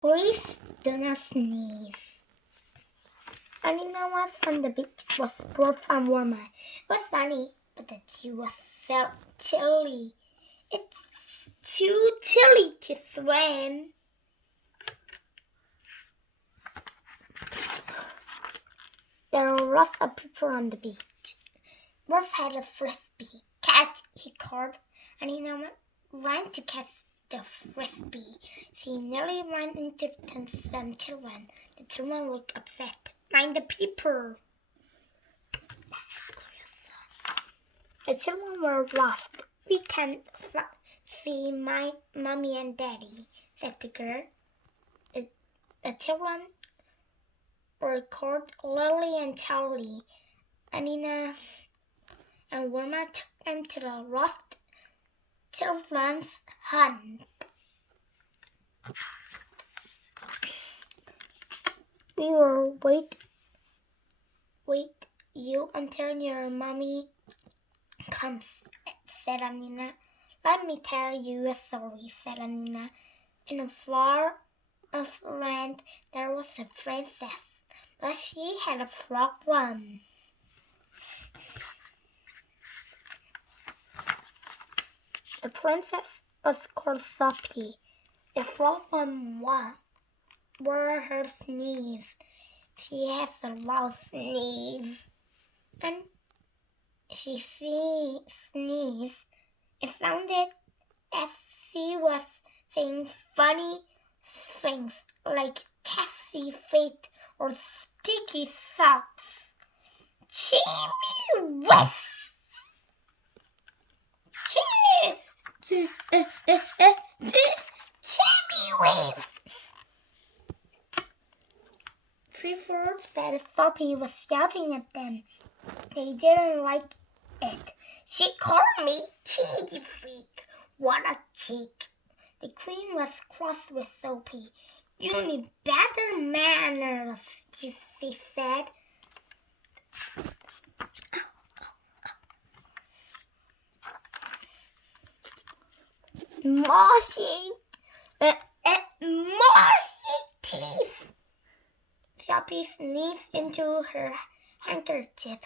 Please do not sneeze. Alina was on the beach with both and warmer. It was sunny, but the sea was so chilly. It's too chilly to swim. There were lots of people on the beach. Wolf had a frisbee. Catch, he called. Alina ran to catch the frisbee. She nearly ran into some children. The children looked upset. Mind the people. The children were lost. We can't see my mommy and daddy, said the girl. The children were called Lily and Charlie. Anina and Wilma took them to the lost children's hut. We will wait you until your mommy comes, said Anina. Let me tell you a story, said Anina. In a far off land there was a princess, but she had a problem. The princess was called Sophie. The problem were her sneeze. She has a loud sneeze, and she sneezed. It sounded as she was saying funny things like taxi feet or sticky socks. Chimmy whiff! Chimmy whiff! People said Sophie was shouting at them. They didn't like it. She called me cheeky freak. What a cheek. The queen was cross with Sophie. You need better manners, she said. Mossy teeth. Sophie sneezed into her handkerchief.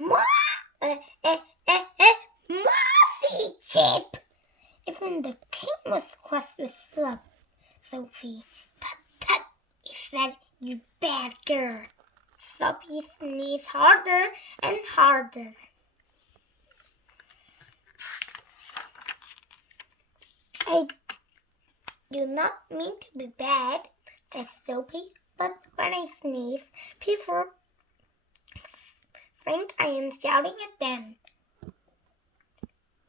Mossy chip. Even the king was cross with Sophie. Tut, tut, he said, you bad girl. Sophie sneezed harder and harder. I do not mean to be bad, said Sophie, but when I sneeze, people think I am shouting at them.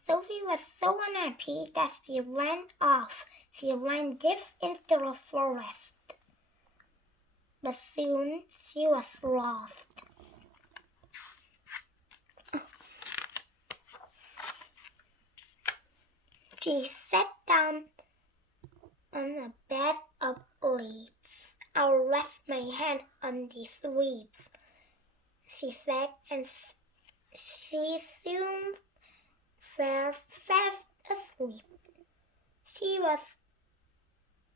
Sophie was so unhappy that she ran off. She ran deep into the forest. But soon she was lost. She sat down on a bed of leaves. I'll rest my head on these leaves, she said, and she soon fell fast asleep. She was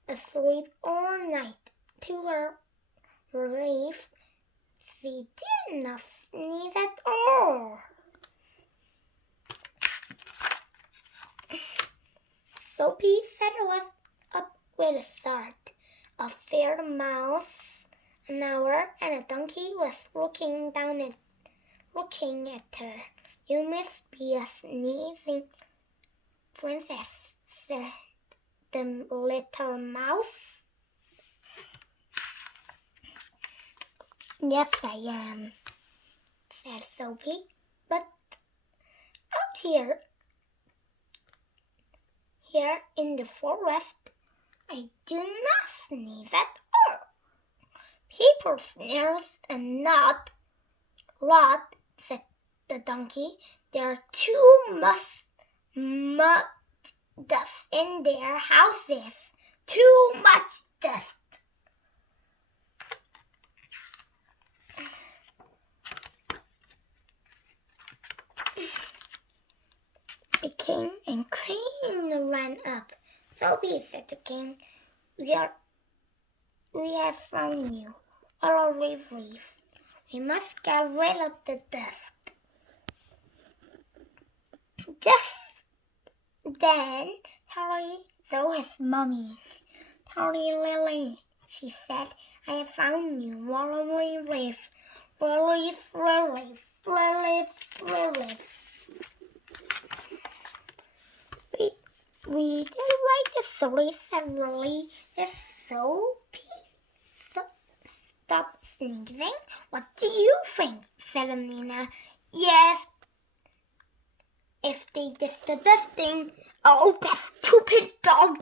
asleep all night. To her relief, she did not sneeze at all. Sophie set up with a start. A fair mouse, an owl, and a donkey was looking at her. You must be a sneezing princess, said the little mouse. Yes, I am, said Sophie, but out here in the forest, I do not sneeze at all. People sneeze and not rot, said the donkey. There are too much dust in their houses. Too much dust. The king and queen ran up. Sophie, said the king, we are We have found you. All leaf. We must get rid of the dust. Just then, Tally saw his mummy. Tally Lily, she said, I have found you. Leaf. We did like the story, said Lily. It's soapy. So, stop sneezing. What do you think? Said Nina. Yes, if they did the dusting. Oh, that stupid dog!